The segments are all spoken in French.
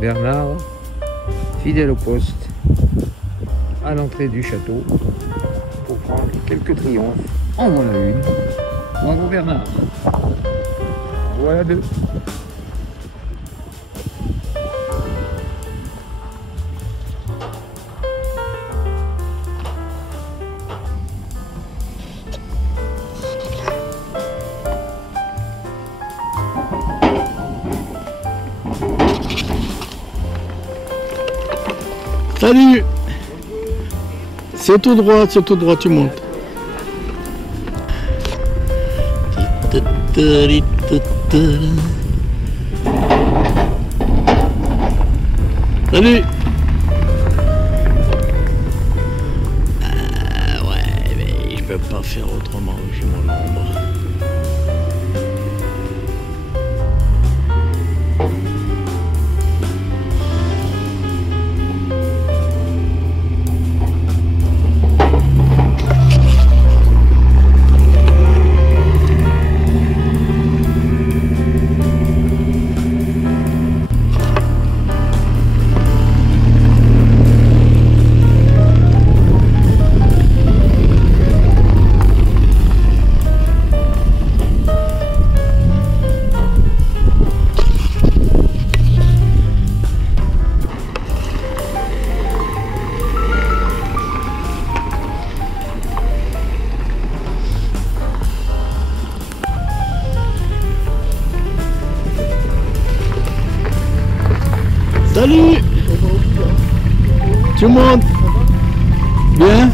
Bernard, fidèle au poste, à l'entrée du château, pour prendre quelques triomphes. En voilà une. Bravo Bernard. En voilà deux. Salut! C'est tout droit, tu montes. Salut! Ouais, mais je peux pas faire autrement, j'ai mon ombre. Salut! Tu montes? Bien?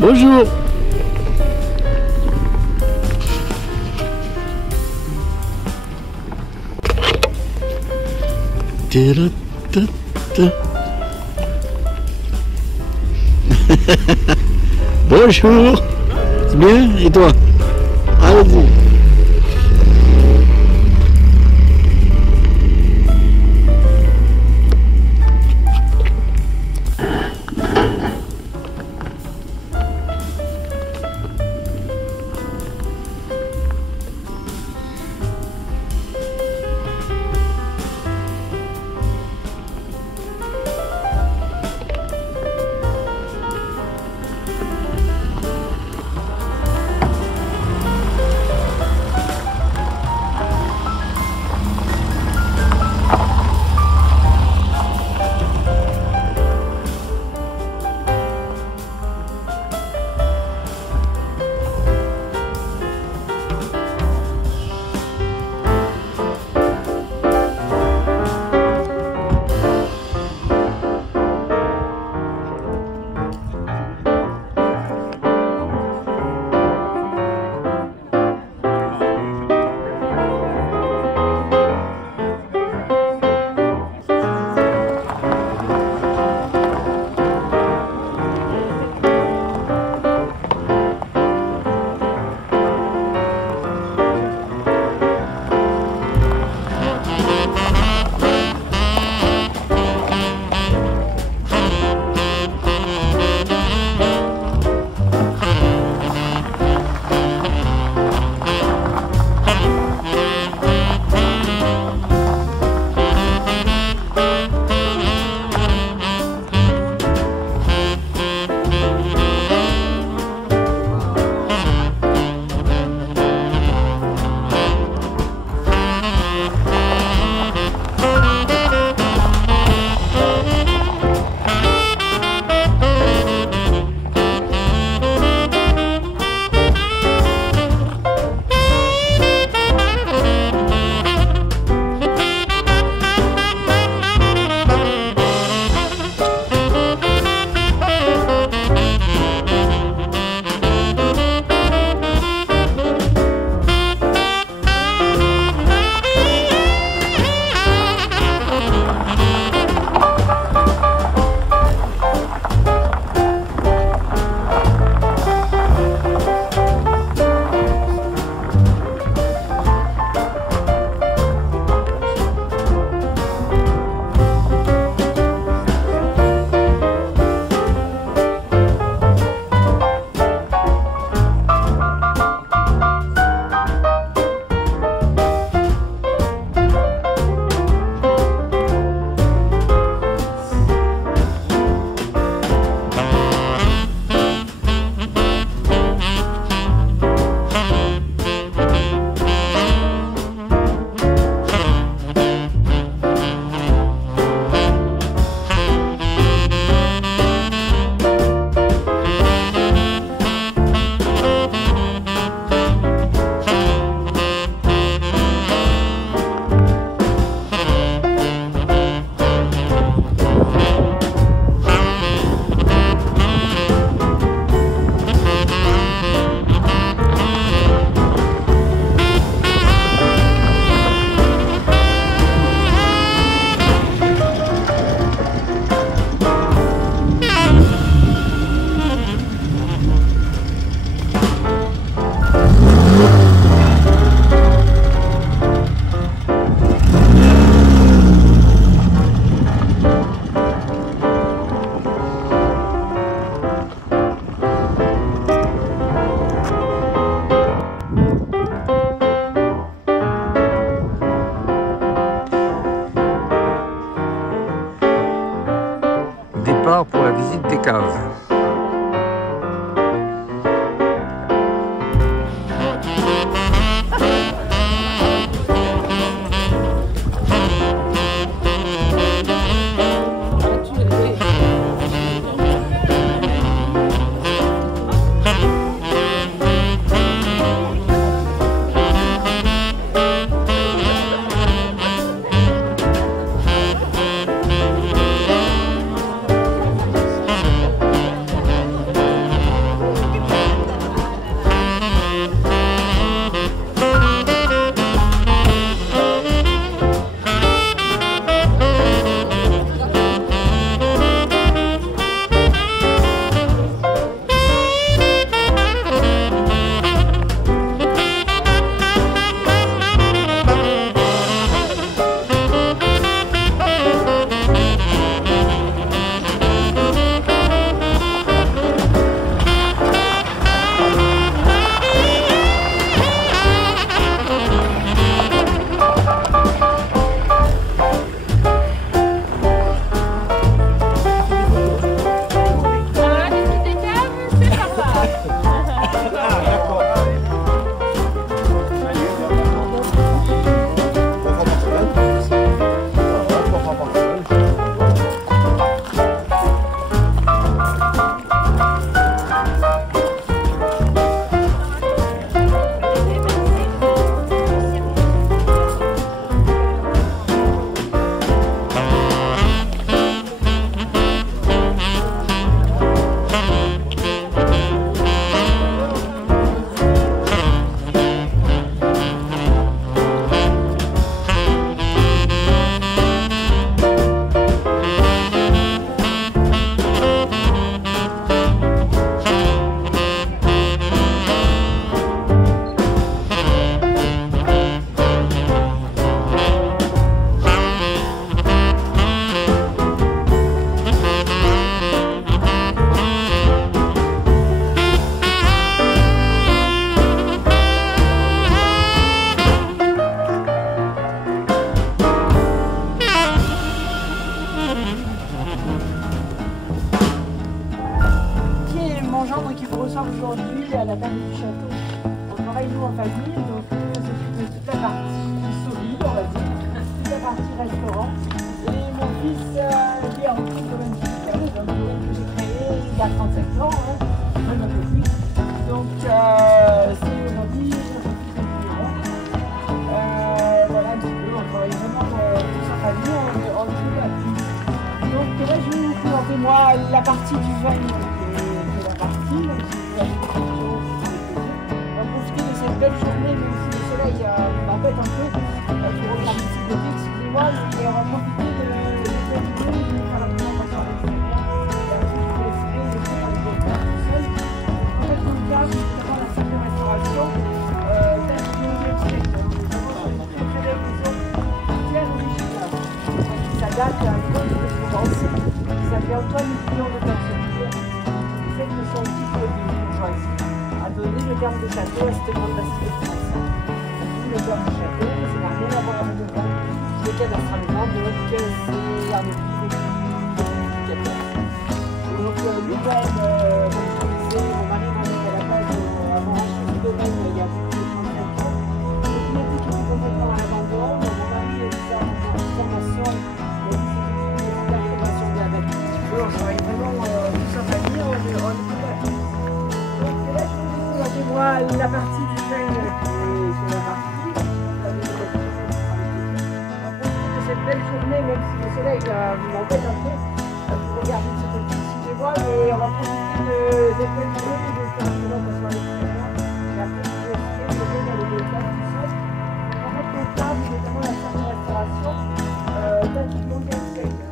Bonjour. Bonjour. C'est bien? Et toi? Allez-y. famille, donc ça s'occupe de toute la partie solide, on va dire, toute la partie restaurant. Et mon fils, lui, a repris le domaine fiscal, donc que j'ai créé il y a 37 ans, hein, même un peu plus. Donc c'est aujourd'hui voilà un petit peu, on travaille vraiment tous en famille, on joue à tout. Donc là je vais vous présenter moi la partie du vin de la partie, donc on va profiter de cette belle journée, même si le soleil m'embête un peu, je regarde de ce côté, excusez-moi, mais on va profiter de cette journée, je vais faire la présentation avec vous. Et ensuite je vous laisserai le faire avec votre frère tout seul. En fait dans le cadre justement de la salle de restauration, d'un siècle, très belle maison, bien originale, ça date d'un comte de Provence, qui s'appelait Antoine Millon de Personnel, qui fait que son titre de bourgeoisie a donné le terme de château à cette grande bastille de France. Le terme de château, ça n'a rien à voir avec le vin, le cadastre allemand, donc c'est un outil de 2014. Donc nous-mêmes, comme je vous disais, mon mari m'a dit à la base, avant racheté ce domaine il y a plus de 35 ans. Donc il a dit qu'il était complètement à l'abandon, mais mon mari a dit ça en formation, il a dit que c'était la formation de la bâtie. On travaille vraiment tous en famille, on est tout à fait. Donc là, je vous dis, regardez-moi la partie du vin qui est sur la partie. Cette belle journée, même si le soleil m'embête un peu, vous regardez ce côté ici des voies, mais on va profiter de cette belle journée, de faire un présentation à l'extérieur, et après vous laisserez le jeu dans les détails tout seul. En fait, le cadre, notamment la salle de restauration, date du XIe siècle.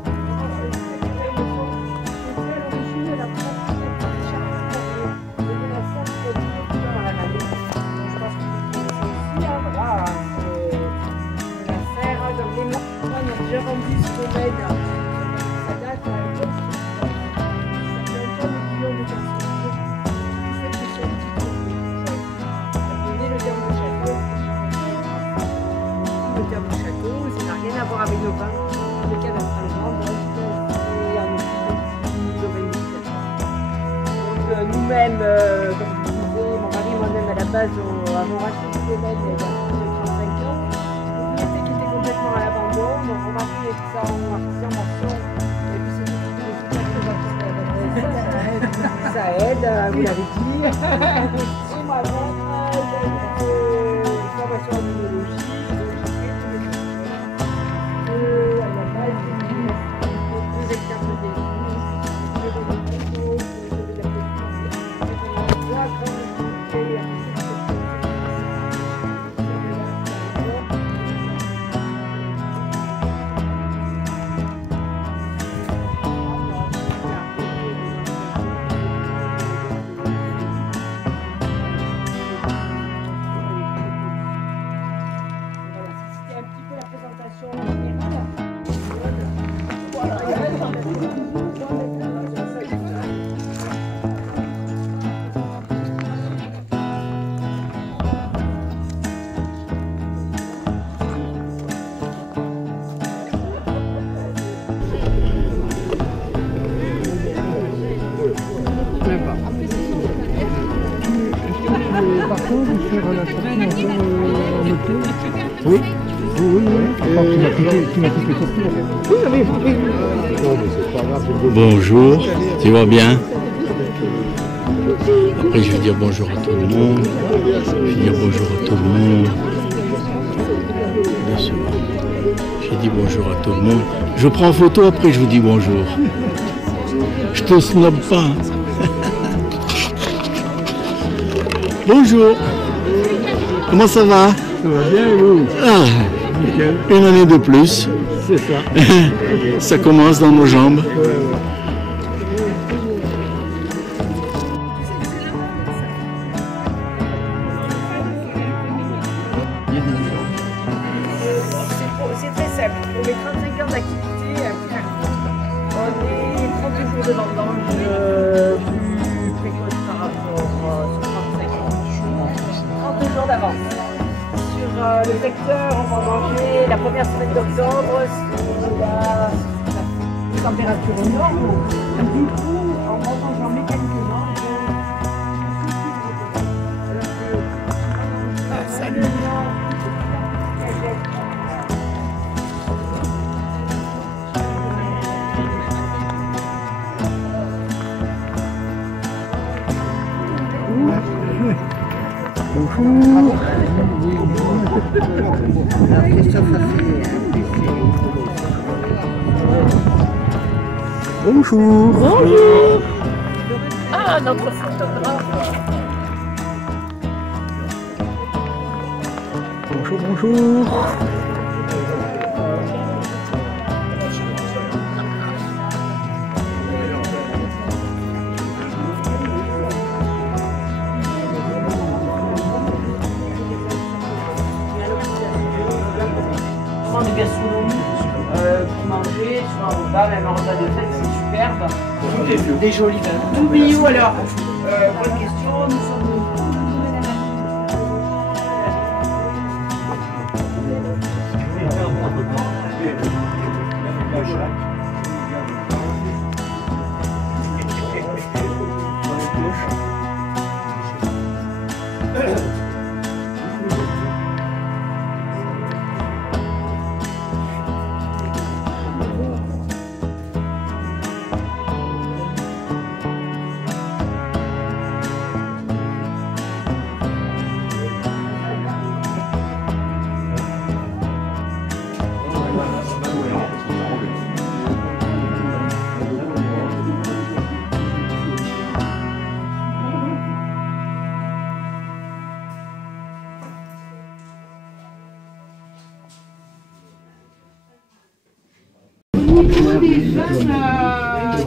C'est très l'origine de la première charte de la salle qui a duré plus dans la vallée. Je pense que vous connaissez aussi, voilà, c'est la serre, donc les mois. On a déjà vendu ce domaine, ça date à l'époque, ça fait Antoine Millon de Personnel, qui fait que son titre de bourgeoisie a donné le terme de château. Le terme de château, ça n'a rien à voir avec le vin, le cadastre allemand, donc c'est un outil de domaine fiscal. Donc nous-mêmes, comme je vous disais, mon mari et moi-même à la base avons racheté ce domaine il y a plus de 35 ans. Complètement à l'abandon, donc on m'a fait ça en artisanation et puis c'est tout ça aide, vous l'avez dit. Et moi-même, j'ai une formation en biologie, à la base, j'ai 2 hectares de légumes, j'ai des composts, j'ai de la Oui. Bonjour, tu vas bien? Après je vais dire bonjour à tout le monde. Je vais dire bonjour à tout le monde. J'ai dit bonjour à tout le monde. Je prends photo, après je vous dis bonjour. Je te snob pas. Bonjour. Comment ça va? Ça va bien et vous? Ah, une année de plus. C'est ça. Ça commence dans nos jambes. C'est très simple. Pour mes 35 ans d'activité, on est 30 jours de vendange plus précoce par rapport sur 35 ans. 30 jours d'avance. Sur le secteur, on va manger la première semaine d'octobre sous la température au nord. Du coup, en mangeant mécaniquement, Alors Christophe a fait Bonjour. Bonjour. Ah, notre photographe. Bonjour, bonjour. Du gastronomie pour manger sur un repas, même un repas de fête, c'est superbe. Des jolis vins. Tout bio alors. Bonne question, nous sommes.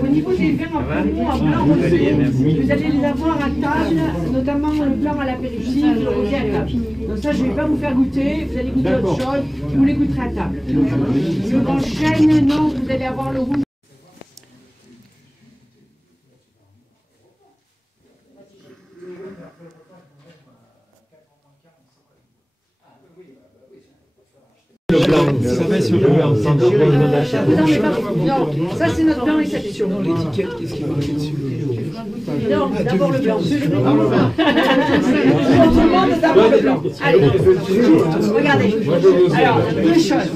Au niveau des vins en blanc rosé, vous allez les avoir à table, notamment le blanc à l'apéritif, le rosé à table. Donc ça, je ne vais pas vous faire goûter, vous allez goûter autre chose, vous les goûterez à table. Le grand chêne, non, vous allez avoir le rouge. Le blanc, non, ça c'est notre blanc réception. dans l'étiquette, qu'est-ce qui est marqué dessus? Non, d'abord le blanc. On demande d'abord le blanc. Allez, regardez. Alors, deux choses.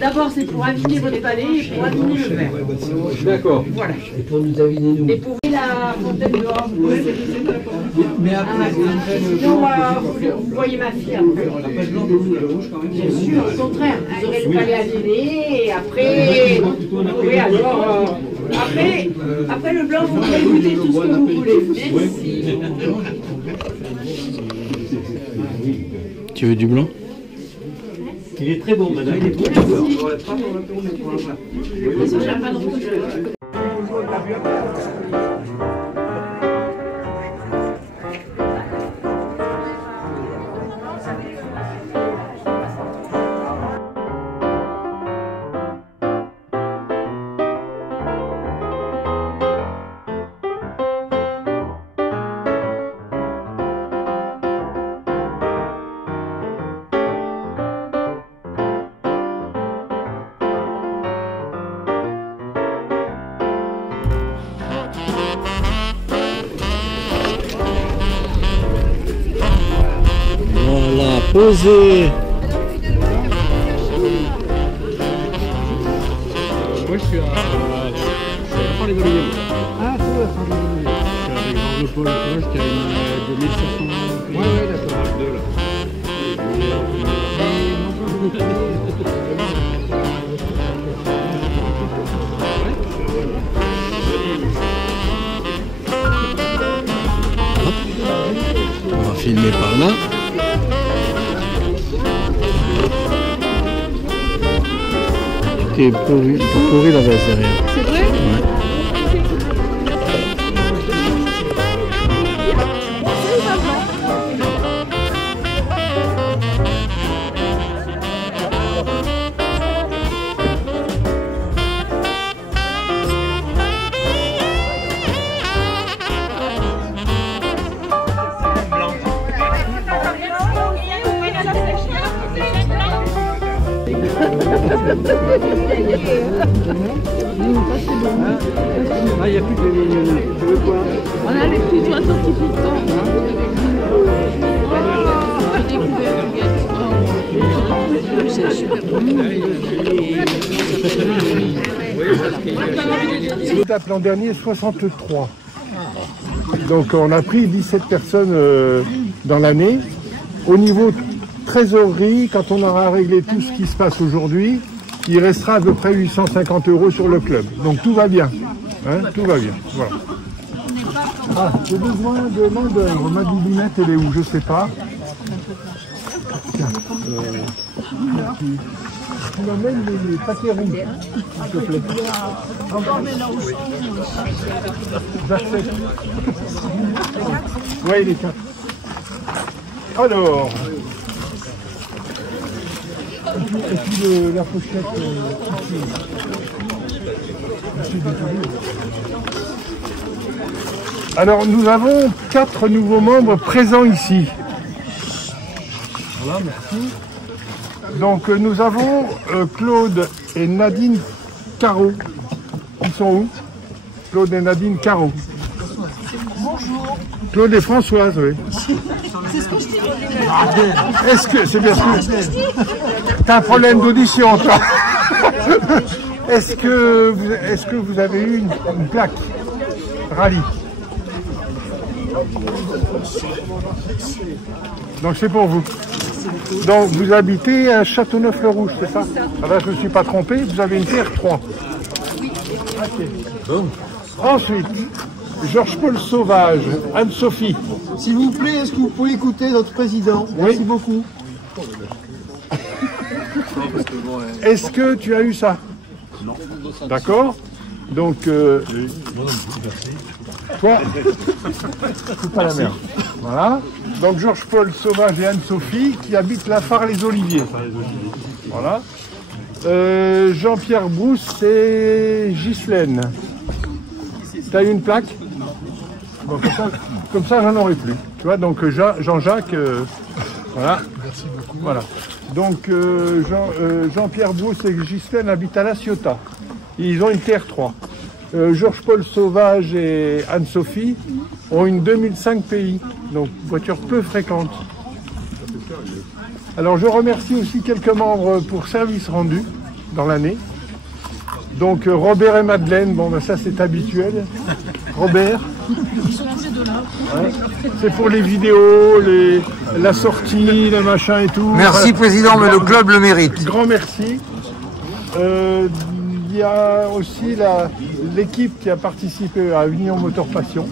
D'abord, c'est pour affiner votre palais et pour affiner le verre. D'accord. Voilà. Et pour nous affiner, nous. Et pour la fontaine dehors, vous pouvez Mais après, sinon, vous voyez ma fille. Bien sûr, au contraire. Vous aurez le palais affiné et après, vous pourrez alors. Après le blanc, vous pouvez goûter tout ce que vous voulez. Merci. Tu veux du blanc? il est très bon, madame. Il est très bon. Voilà, posé. Moi je suis à les Oliviers. Ah, c'est vrai, je suis avec Jean-Paul Proche qui a une 2500. Ouais, d'accord. Deux là. On va filmer par là. T'es pourri la veste derrière. C'est vrai? Ouais. Ah, il n'y a plus de... Tu veux quoi? On a les petits oiseaux qui font c'est super L'étape l'an dernier, 63. Donc on a pris 17 personnes dans l'année. Au niveau trésorerie, quand on aura réglé tout ce qui se passe aujourd'hui, il restera à peu près 850 € sur le club. Donc tout va bien. Hein, tout va bien. Voilà. Ah, j'ai besoin de main d'œuvre. Ma doudounette, elle est où? Je sais pas. Tiens. Tu m'amènes les paquets rouges, s'il te plaît. J'accepte. Oui, les 4. Alors. Et puis la pochette. Alors nous avons 4 nouveaux membres présents ici. Voilà, merci. Donc nous avons Claude et Nadine Caro. Ils sont où? Claude et Nadine Caro. Bonjour. Claude et Françoise, oui. C'est ce que je dis. Est-ce que, c'est bien sûr, t'as un problème d'audition, toi. Est-ce que vous avez eu une plaque rallye? Donc c'est pour vous. Donc vous habitez à Châteauneuf-le-Rouge, c'est ça? Ah ben, je ne me suis pas trompé, vous avez une TR3. Oui. Okay. Ensuite, Georges-Paul Sauvage, Anne-Sophie. S'il vous plaît, est-ce que vous pouvez écouter notre président? Merci beaucoup. Est-ce que tu as eu ça? Non. D'accord. Donc, toi, c'est pas la merde. Voilà. Donc Georges-Paul Sauvage et Anne-Sophie qui habitent la Phare-les-Oliviers. Voilà. Jean-Pierre Brousse et Ghislaine. Tu as eu une plaque? Bon, comme ça j'en aurai plus. Tu vois, donc Jean-Jacques, voilà. Merci beaucoup. Voilà. Donc Jean-Pierre Brousse et Ghislaine habitent à La Ciotat. Ils ont une TR3. Georges-Paul Sauvage et Anne-Sophie ont une 2005 PI, donc voiture peu fréquente. Alors je remercie aussi quelques membres pour service rendu dans l'année. Donc Robert et Madeleine, bon ben ça c'est habituel. Robert, ouais. C'est pour les vidéos, la sortie, le machin et tout. Merci voilà. Président, mais le club le mérite. Grand merci. Il y a aussi l'équipe qui a participé à Union Motor Passion.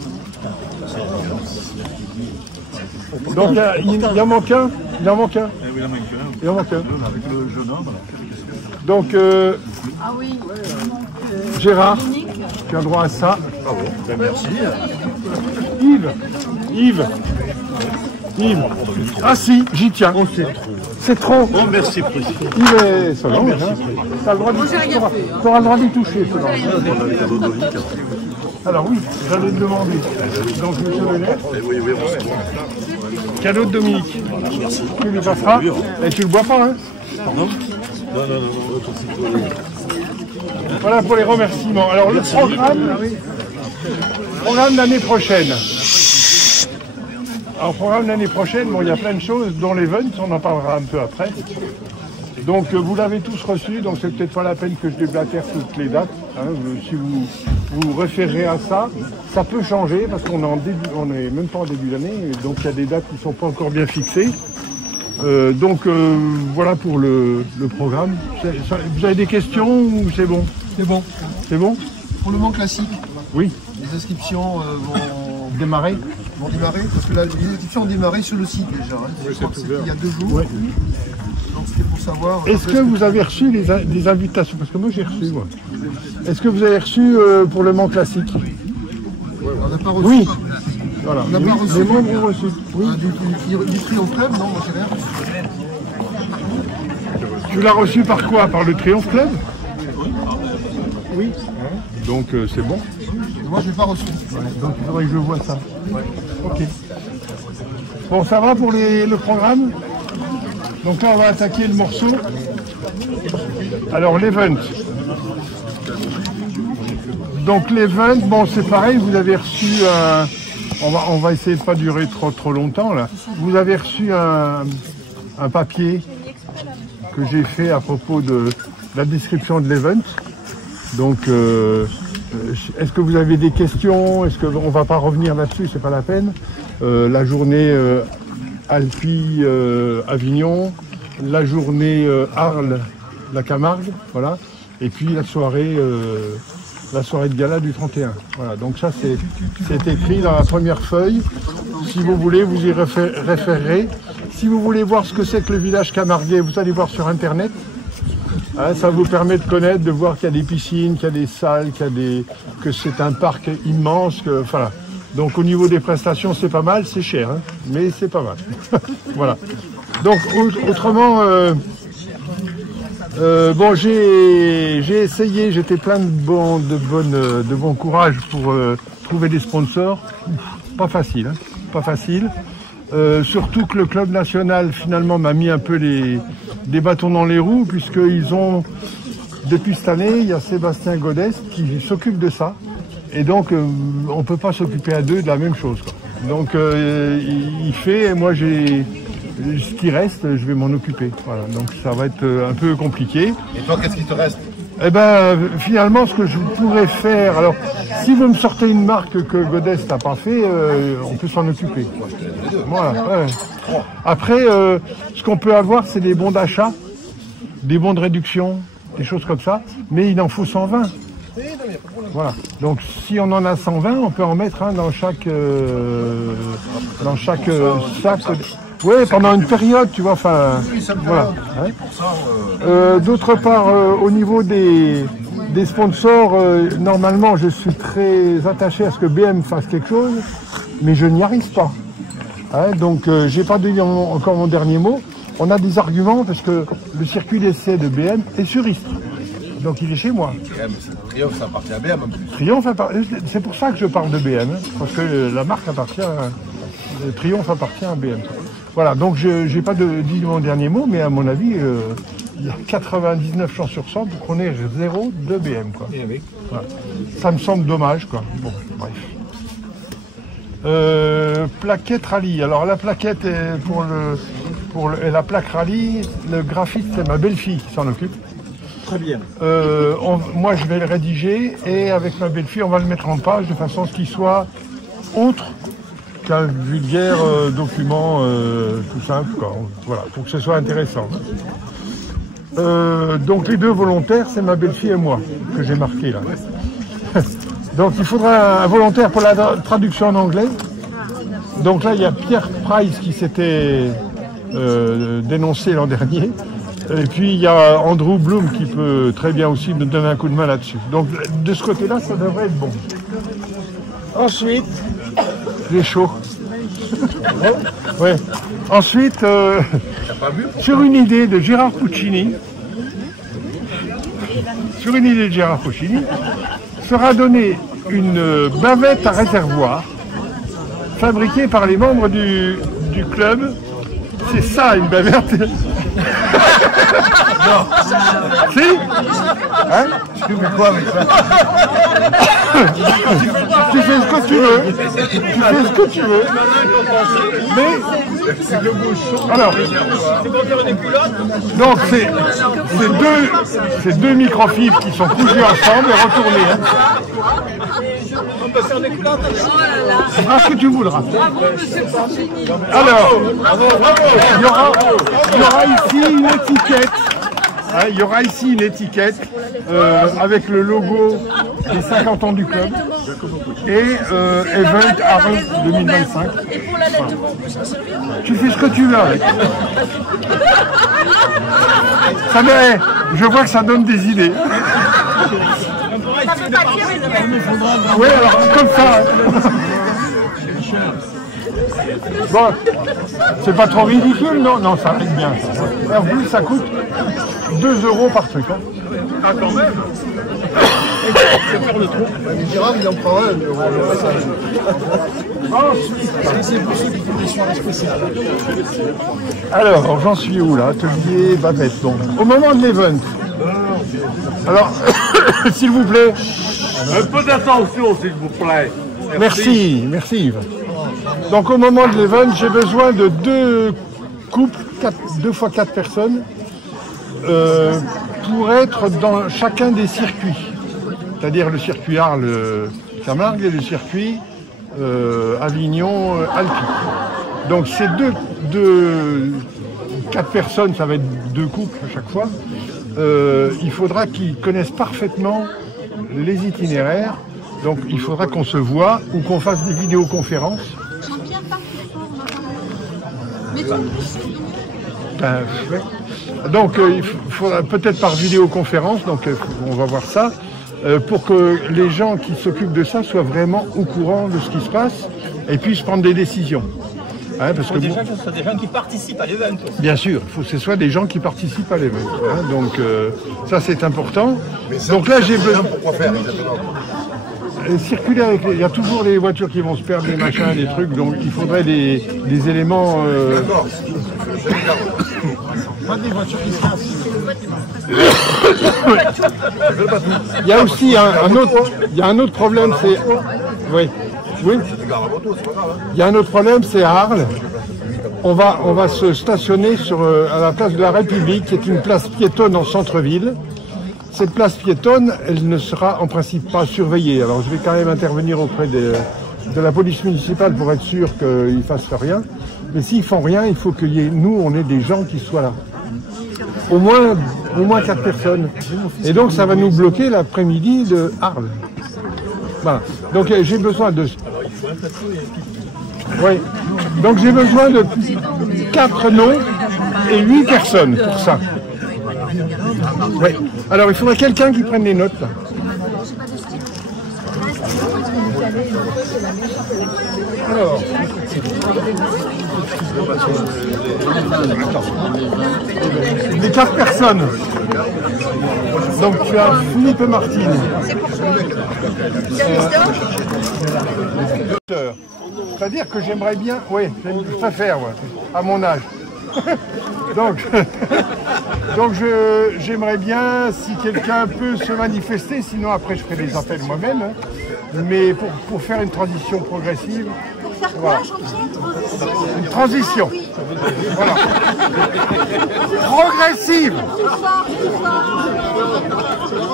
Donc il en manque un. Il en manque un. Il en manque un. Avec le jeune homme. Donc Gérard, tu as droit à ça. Ah bon, ben merci. Yves. Ah si, j'y tiens. Oh, c'est trop. Bon, merci, président. Yves est Solange. Tu auras le droit d'y toucher, Solange. Alors oui, j'allais te demander. Donc je te le laisse. Oui, cadeau de Dominique. Merci. Tu lui passeras. Et tu le bois pas, hein? Pardon? Non. Voilà pour les remerciements. Alors le programme l'année prochaine. Alors programme l'année prochaine, bon, il y a plein de choses, dont l'event, on en parlera un peu après. Donc vous l'avez tous reçu, donc c'est peut-être pas la peine que je déblatère toutes les dates. Hein, si vous référez à ça, ça peut changer parce qu'on est même pas en début d'année, donc il y a des dates qui ne sont pas encore bien fixées. Voilà pour le programme. Vous avez des questions ou c'est bon? C'est bon. C'est bon? Pour le Mans classique. Oui. Les inscriptions vont démarrer. Parce que les inscriptions ont démarré sur le site déjà. Hein. Je crois que c'était il y a 2 jours. Ouais. Donc c'était pour savoir. Est-ce que vous avez reçu des invitations? Parce que moi j'ai reçu, moi. Est-ce que vous avez reçu pour le Mans classique? On n'a pas reçu. Oui. Voilà. On n'a pas reçu. Les membres ont reçu. Oui. Du Triomphe Club, non, moi j'ai rien. Tu l'as reçu par quoi? Par le Triomphe Club? Oui. Donc c'est bon. Moi je l'ai pas reçu. Ouais, donc il faudrait que je vois ça. Ouais. Ok. Bon, ça va pour le programme? Donc là on va attaquer le morceau. Alors l'event. Donc l'event, bon c'est pareil, vous avez reçu un... On va essayer de ne pas durer trop longtemps là. Vous avez reçu un papier que j'ai fait à propos de la description de l'event. Donc est-ce que vous avez des questions? Est-ce qu'on ne va pas revenir là-dessus? C'est pas la peine. La journée Alpi, Avignon, la journée Arles, la Camargue, voilà, et puis la soirée de gala du 31. Voilà, donc ça c'est écrit dans la première feuille. Si vous voulez, vous y référerez. Si vous voulez voir ce que c'est que le village camarguais, vous allez voir sur internet. Hein, ça vous permet de connaître, de voir qu'il y a des piscines, qu'il y a des salles, que c'est un parc immense, voilà. Donc au niveau des prestations, c'est pas mal, c'est cher, hein, mais c'est pas mal. Voilà. Donc autrement, bon, j'ai essayé, j'étais plein de bon courage pour trouver des sponsors. Pas facile, hein, pas facile. Surtout que le club national finalement m'a mis un peu des bâtons dans les roues, puisqu'ils ont, depuis cette année, il y a Sébastien Godest qui s'occupe de ça. Et donc, on ne peut pas s'occuper à deux de la même chose, quoi. Donc, il fait, et moi, ce qui reste, je vais m'en occuper. Voilà. Donc, ça va être un peu compliqué. Et toi, qu'est-ce qui te reste? Eh ben, finalement, ce que je pourrais faire... Alors, si vous me sortez une marque que Godest n'a pas fait, on peut s'en occuper. Voilà. Ouais. Après, ce qu'on peut avoir, c'est des bons d'achat, des bons de réduction, des choses comme ça. Mais il en faut 120. Voilà. Donc, si on en a 120, on peut en mettre un dans chaque sac. Oui, pendant une période, tu vois, enfin, voilà. Hein. D'autre part, au niveau des sponsors, normalement, je suis très attaché à ce que BM fasse quelque chose, mais je n'y arrive pas. Hein, donc, j'ai pas dit encore mon dernier mot. On a des arguments parce que le circuit d'essai de BM est sur Istres. Donc, il est chez moi. Triomphe, ça appartient à BM en plus. Triomphe, c'est pour ça que je parle de BM, hein, parce que la marque appartient, Triomphe appartient à BM. Voilà, donc je n'ai pas dit mon dernier mot, mais à mon avis, il y a 99 chances sur 100 pour qu'on ait 0 de BM, quoi. Voilà. Ça me semble dommage, quoi. Bon, bref. Plaquette rallye. Alors la plaquette et la plaque rallye, le graphiste, c'est ma belle-fille qui s'en occupe. Très bien. Moi, je vais le rédiger et avec ma belle-fille, on va le mettre en page de façon à ce qu'il soit autre qu'un vulgaire document tout simple, quoi. Voilà, pour que ce soit intéressant. Donc les deux volontaires, c'est ma belle-fille et moi, que j'ai marqué là. Donc il faudra un volontaire pour la traduction en anglais. Donc là, il y a Pierre Price qui s'était dénoncé l'an dernier. Et puis il y a Andrew Bloom qui peut très bien aussi me donner un coup de main là-dessus. Donc de ce côté-là, ça devrait être bon. Ensuite, j'ai chaud. Ouais. Ensuite, sur une idée de Gérard Puccini, sera donnée une bavette à réservoir fabriquée par les membres du club. C'est ça, une bavette. Non. Si? Hein? Tu fais quoi avec ça? Tu fais ce que tu veux. Tu fais ce que tu veux. Mais, alors, donc c'est deux microfibres qui sont cousues ensemble et retournées. Hein. Ah, ce que tu voudras. Alors, il y aura ici une étiquette. Hein, il y aura ici une étiquette avec le logo des 50 ans du club et Event Arles 2025. Et pour la lettre de mon on peut s'en servir. Tu fais ce que tu veux avec. Ça met, je vois que ça donne des idées. Oui, alors comme ça. Bon, c'est pas trop ridicule, non? Non, ça reste bien. En plus, ça coûte 2 € par truc. Hein. Ah, quand même. Mais Gérard, il en prend un. Alors, j'en suis où là? Atelier bavette. Donc, au moment de l'event. Alors, s'il vous plaît. Un peu d'attention, s'il vous plaît. Merci, merci Yves. Donc au moment de l'event, j'ai besoin de 2 couples, 2 fois 4 personnes, pour être dans chacun des circuits. C'est-à-dire le circuit Arles-Camargue et le circuit Avignon-Alpi. Donc ces 4 personnes, ça va être 2 couples à chaque fois, il faudra qu'ils connaissent parfaitement les itinéraires. Donc il faudra qu'on se voit ou qu'on fasse des vidéoconférences. Donc il faudra peut-être par vidéoconférence, donc on va voir ça, pour que les gens qui s'occupent de ça soient vraiment au courant de ce qui se passe et puissent prendre des décisions. Hein, parce que déjà que ce soit des gens qui participent à l'événement. Bien sûr, il faut que ce soit des gens qui participent à l'événement. Hein, donc ça c'est important. Mais ça, donc là j'ai besoin. Pourquoi faire exactement? Circuler avec les... Il y a toujours des voitures qui vont se perdre, des machins, des trucs, donc il faudrait des éléments... Pas des voitures qui se cassent. Il y a aussi un autre problème, c'est... Oui. Oui. Il y a un autre problème, c'est à Arles. On va se stationner à la place de la République, qui est une place piétonne en centre-ville. Cette place piétonne, elle ne sera en principe pas surveillée. Alors je vais quand même intervenir auprès de la police municipale pour être sûr qu'ils ne fassent rien. Mais s'ils font rien, il faut que nous, on ait des gens qui soient là. Au moins 4 personnes. Et donc ça va nous bloquer l'après-midi de Arles. Voilà. Donc j'ai besoin de... Oui. Donc j'ai besoin de 4 noms et 8 personnes pour ça. Oui. Alors il faudrait quelqu'un qui prenne les notes là. Alors. Les 4 personnes. Donc tu as Philippe et Martine. C'est-à-dire que j'aimerais bien, oui, je préfère, ouais, à mon âge. Donc j'aimerais bien, si quelqu'un peut se manifester, sinon après je ferai des appels moi-même, hein, mais pour faire une transition progressive. Pour faire quoi, Jean-Pierre? Une transition. Voilà. Progressive.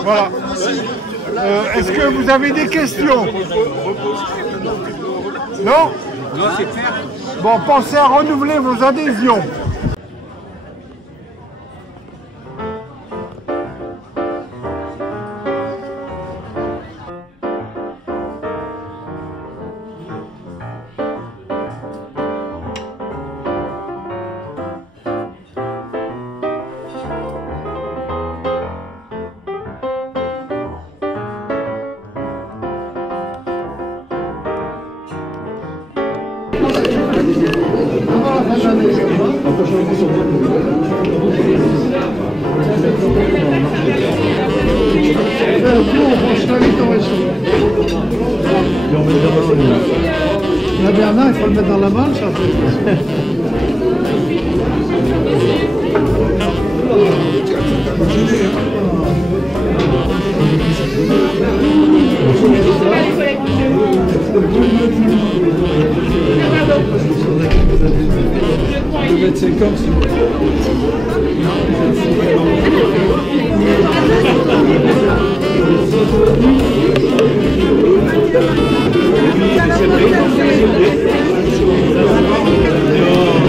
Voilà. Est-ce que vous avez des questions? Non? Non, c'est clair. Bon, pensez à renouveler vos adhésions. La Bernard, il faut le mettre dans la malle, ça.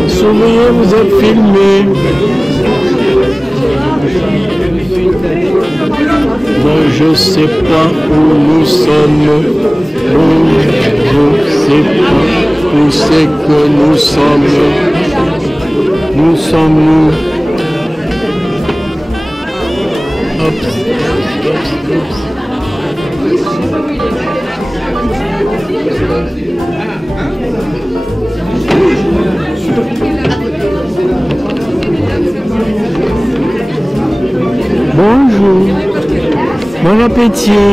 Souriez, vous êtes filmé. Moi je sais pas où nous sommes. Je sais pas où c'est que nous sommes. Nous sommes nous. Hop. Bonjour, bon appétit,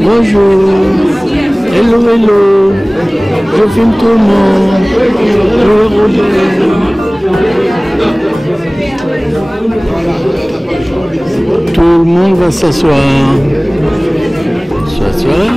bonjour, hello, hello, je filme tout le monde, tout le monde va s'asseoir, s'asseoir.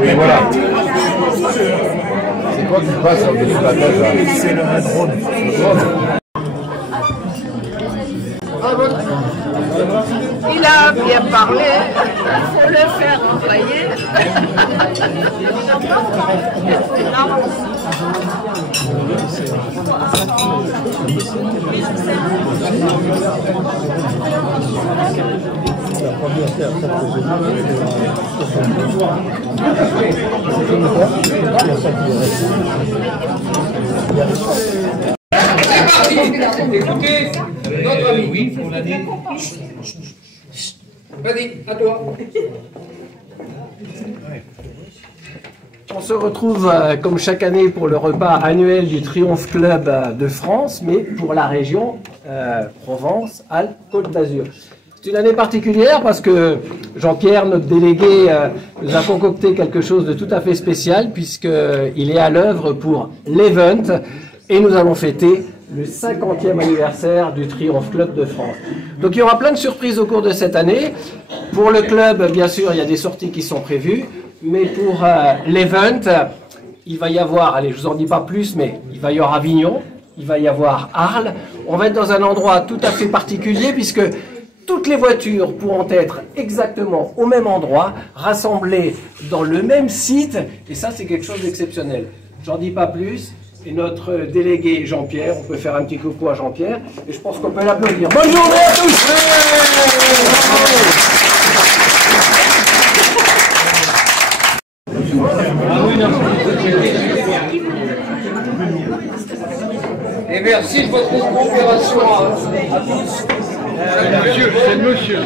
Oui, voilà. C'est quoi qui passe en dessous de la tête là? C'est le drone. Il a bien parlé, faut le faire envoyer. C'est parti. Écoutez, notre ami. Oui, pour l'année. Vas-y, à toi. On se retrouve comme chaque année pour le repas annuel du Triomphe Club de France, mais pour la région Provence-Alpes-Côte d'Azur. C'est une année particulière parce que Jean-Pierre, notre délégué, nous a concocté quelque chose de tout à fait spécial puisqu'il est à l'œuvre pour l'Event et nous allons fêter le 50e anniversaire du Triomphe Club de France. Donc il y aura plein de surprises au cours de cette année. Pour le club, bien sûr, il y a des sorties qui sont prévues, mais pour l'Event, il va y avoir, allez, je vous en dis pas plus, mais il va y avoir Avignon, il va y avoir Arles. On va être dans un endroit tout à fait particulier puisque toutes les voitures pourront être exactement au même endroit, rassemblées dans le même site, et ça c'est quelque chose d'exceptionnel. J'en dis pas plus, et notre délégué Jean-Pierre, on peut faire un petit coucou à Jean-Pierre, et je pense qu'on peut l'applaudir. Bonne journée à tous. Et merci de votre coopération à tous. C'est le monsieur.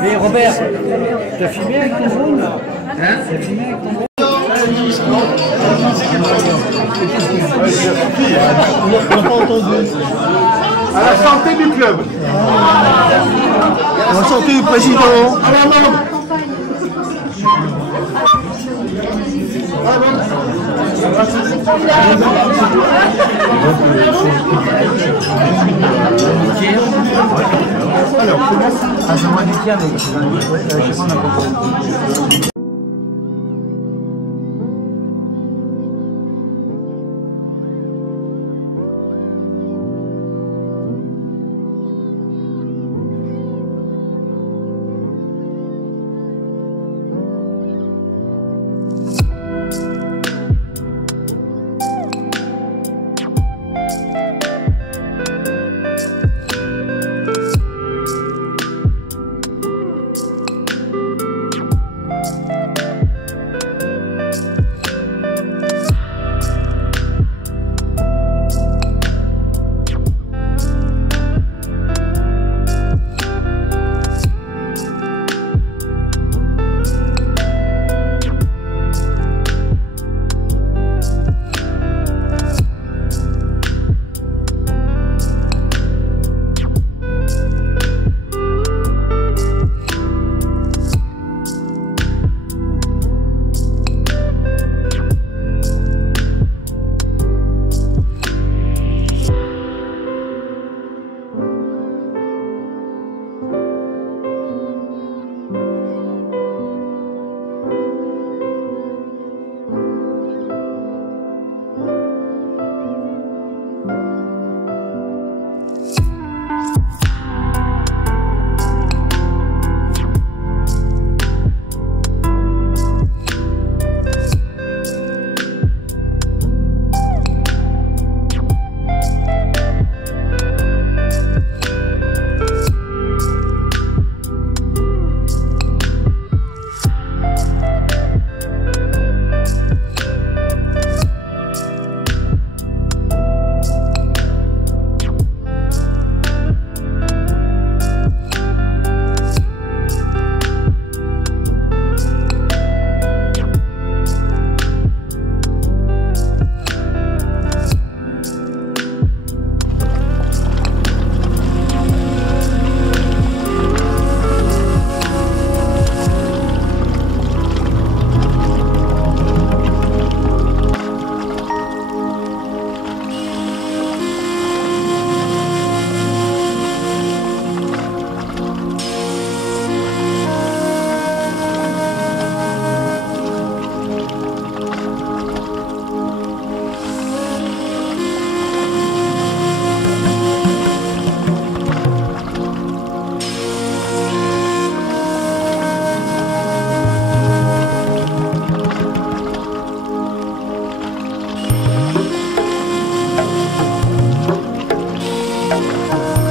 Mais Robert, t'as filmé avec ton drone? T'as filmé avec ton drone? On n'a pas entendu. À la santé du club. À la santé du président. À la main. Alors, comment Merci.